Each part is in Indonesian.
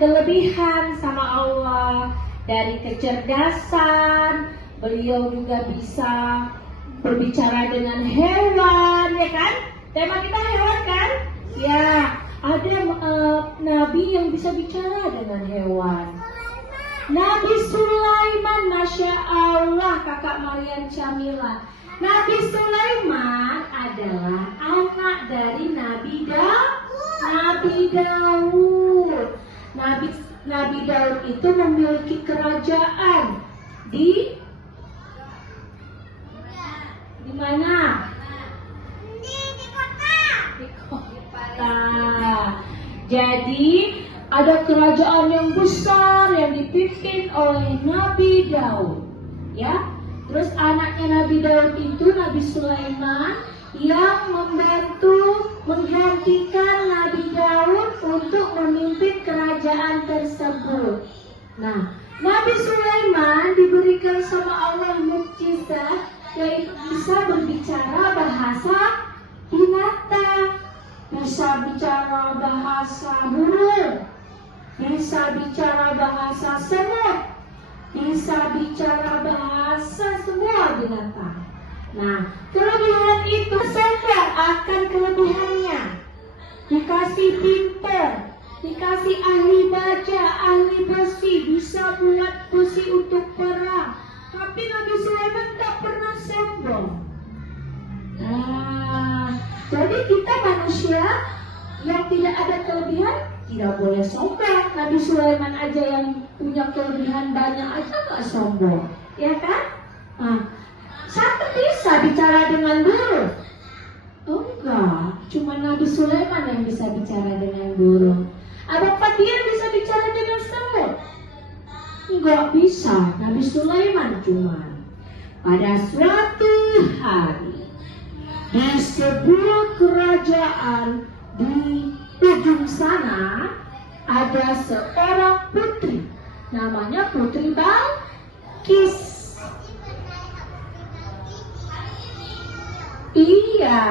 kelebihan sama Allah. Dari kecerdasan, beliau juga bisa berbicara dengan hewan, ya kan? Tema kita hewan kan? Ya, ada nabi yang bisa bicara dengan hewan. Nabi Sulaiman, Masya Allah, kakak Marian Camila. Nabi Sulaiman adalah anak dari Nabi Daud. Nabi Daud itu memiliki kerajaan di mana? Di kota. Jadi ada kerajaan yang besar yang dipimpin oleh Nabi Daud, ya. Terus anaknya Nabi Daud itu Nabi Sulaiman yang membantu menggantikan Nabi Daud untuk memimpin kerajaan tersebut. Nah, Nabi Sulaiman diberikan sama Allah mukjizat, yaitu bisa berbicara bahasa binatang, bisa bicara bahasa burung, bisa bicara bahasa semut, bisa bicara bahasa semua binatang. Nah, kelebihan itu sadar akan kelebihannya. Dikasih pinter, dikasih ahli baja, ahli besi, bisa buat besi untuk perang. Tapi Nabi Sulaiman tak pernah sombong. Nah, jadi kita manusia yang tidak ada kelebihan tidak boleh sombong. Nabi Sulaiman aja yang punya kelebihan banyak aja gak sombong, ya kan? Nah, satu bisa bicara dengan burung. Oh enggak, cuma Nabi Sulaiman yang bisa bicara dengan burung. Apakah dia bisa bicara dengan semut? Enggak bisa, Nabi Sulaiman cuma. Pada suatu hari di sebuah kerajaan di ujung sana ada seorang putri, namanya Putri Balkis. Iya,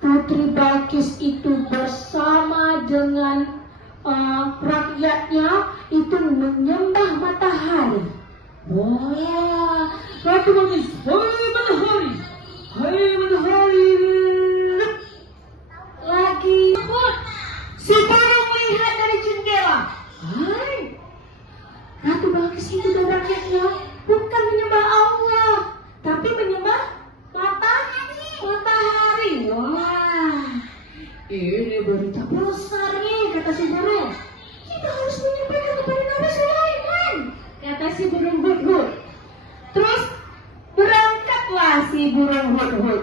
Putri Balkis itu bersama dengan rakyatnya itu menyembah matahari. Wah, Ratu Balkis, hai matahari, lagi si burung melihat dari jendela. Hai, Ratu Balkis itu dan rakyatnya bukan menyembah Allah, tapi menyembah matahari. Wah, ini berita besar nih, kata si burung. Kita harus menyampaikan kepada Nabi Sulaiman, kata si burung hut-hut. Terus berangkatlah si burung hut-hut.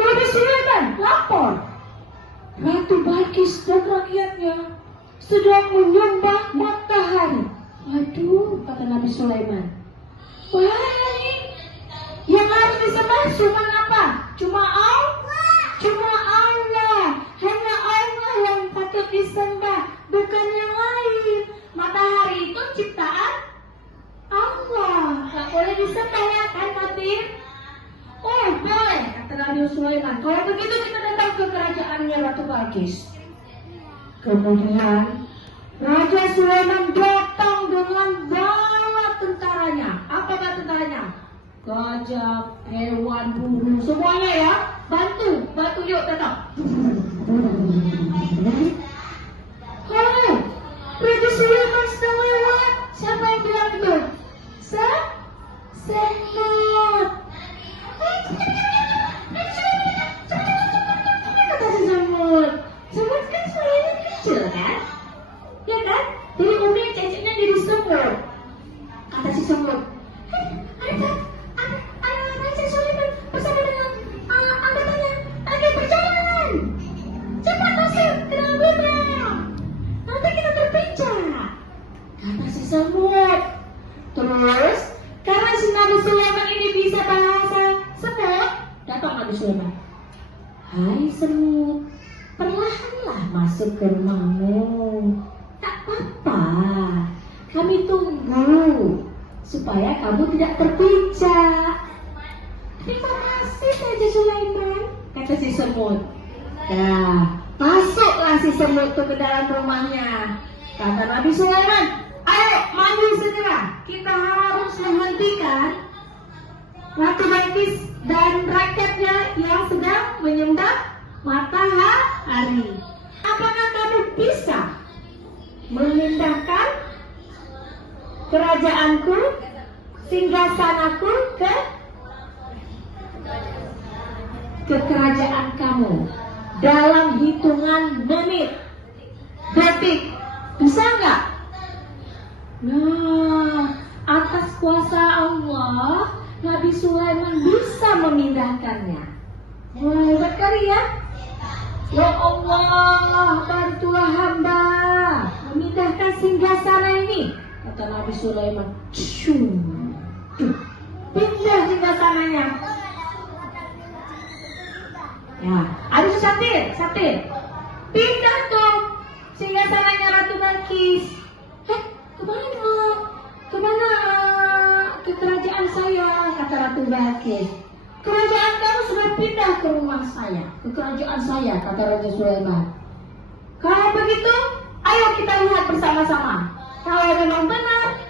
Nabi Sulaiman lapor, Ratu Balkis dan rakyatnya sedang menyembah matahari. Waduh, kata Nabi Sulaiman, baik, yang harus disembah cuma apa? Cuma Allah. Hanya Allah yang patut disembah, bukan yang lain. Matahari itu ciptaan Allah, gak boleh disembah, ya kan, Fatin? Oh boleh, kata Nabi Sulaiman. Kalau begitu kita datang ke kerajaannya Ratu Balkis. Kemudian Raja Sulaiman datang dengan bala tentaranya. Apa bala tentaranya? Gajah, hewan, burung, semuanya ya. Bantu yuk datang. Halo, Raja Sulaiman sedang lewat. Siapa yang bilang itu? Semut. Kata si semut. Semut kan suaranya kecil kan? Ya kan? Jadi umi ceceknya jadi semut. Kata si semut, ada Raja Sulaiman bersama dengan angkatannya lagi berjalan. Cepat masuk ke dalam gudang. Nanti kita berbicara, kata si semut. Terus karena si Nabi Sulaiman ini bisa bahasa semut, datang Nabi Sulaiman. Hai semut, perlahanlah masuk ke rumahmu. Tak apa-apa, kami tunggu supaya kamu tidak terpijak. Terima kasih Raja Sulaiman, kata si semut. Nah, Masuklah si semut itu ke dalam rumahnya. Kata Nabi Sulaiman, ayo maju segera. Kita harus menghentikan Ratu Balkis dan rakyatnya yang sedang menyembah matahari. Apakah kamu bisa memindahkan kerajaanku, singgasanaku ke kerajaan kamu dalam hitungan menit, detik? Bisa nggak? Nah, atas kuasa Allah, Nabi Sulaiman bisa memindahkannya. Wah, hebat kali ya. Ya Allah, bantulah hamba memindahkan singgasana ini. Kata Nabi Sulaiman, pindah singgasananya. Ya, ada satir. Pindah tuh singgasananya Ratu Balkis. Kemana? Ke kerajaan saya, kata Ratu Balkis. Kerajaan kamu sudah pindah ke rumah saya, ke kerajaan saya, kata Raja Sulaiman. Kalau begitu, ayo kita lihat bersama-sama. Kalau memang benar,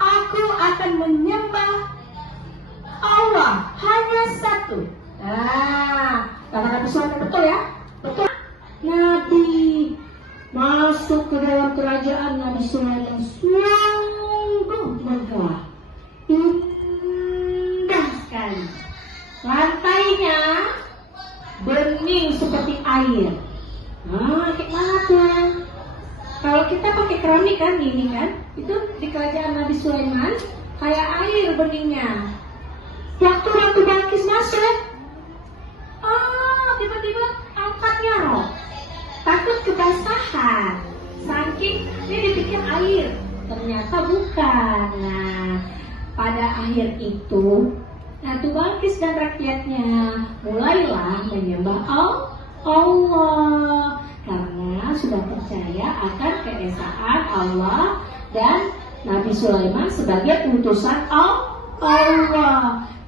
aku akan menyembah Allah hanya satu. Nah, kata Nabi Sulaiman, betul ya? Betul. Nabi masuk ke dalam kerajaan Nabi Sulaiman sungguh megah, indah sekali. Lantainya bening seperti air. Nah, kayak mana tuh? Kalau kita pakai keramik kan, ini kan, itu di kerajaan Nabi Sulaiman kayak air beningnya. Waktu Ratu Balkis masuk, tiba-tiba angkatnya roh. Takut kebasahan, saking ini dipikir air, ternyata bukan. Nah, pada akhir itu Ratu Balkis dan rakyatnya mulailah menyembah Allah karena sudah percaya akan keesaan Allah dan Nabi Sulaiman sebagai utusan Allah.